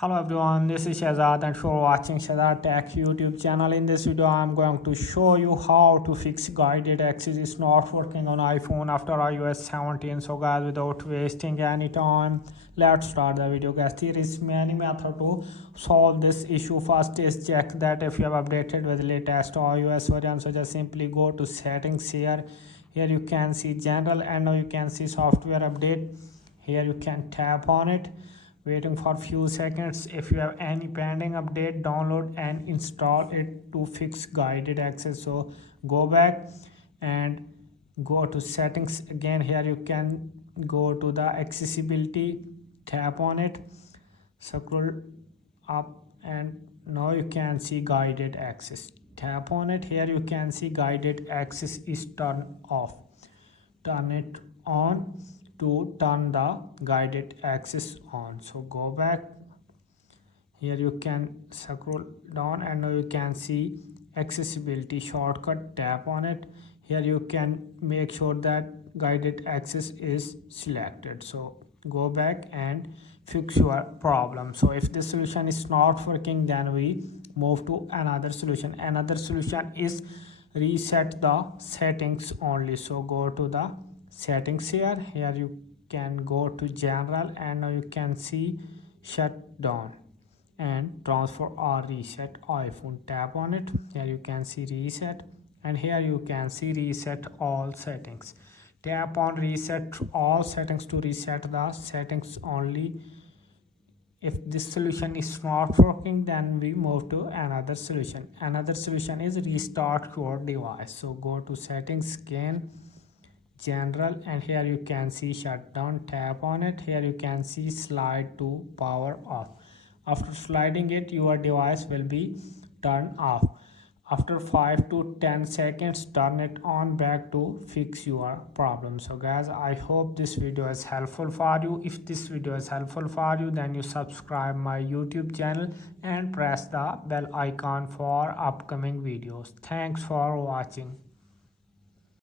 Hello everyone, this is Shazad and you're watching Shazad Tech YouTube channel. In this video, I'm going to show you how to fix guided access is not working on iPhone after iOS 17. So guys, without wasting any time, let's start the video. Guys, there is many method to solve this issue. First is check that if you have updated with latest iOS version. So just simply go to settings here. Here you can see general and now you can see software update. Here you can tap on it, waiting for few seconds. If you have any pending update, download and install it to fix guided access. So go back and go to settings again. Here you can go to the accessibility, tap on it, scroll up and now you can see guided access. Tap on it. Here you can see guided access is turned off. Turn it on to turn the guided access on. So go back. Here you can scroll down and now you can see accessibility shortcut. Tap on it. Here you can make sure that guided access is selected. So go back and fix your problem. So if this solution is not working, then we move to another solution. Another solution is reset the settings only. So go to the settings here. Here you can go to general and now you can see shut down and transfer or reset iPhone. Tap on it. Here you can see reset and here you can see reset all settings. Tap on reset all settings to reset the settings only. If this solution is not working, then we move to another solution. Another solution is restart your device. So go to settings again, general, and here you can see shutdown. Tap on it. Here you can see slide to power off. After sliding it, your device will be turned off. After 5 to 10 seconds, turn it on back to fix your problem. So guys, I hope this video is helpful for you. If this video is helpful for you, then you subscribe my YouTube channel and press the bell icon for upcoming videos. Thanks for watching.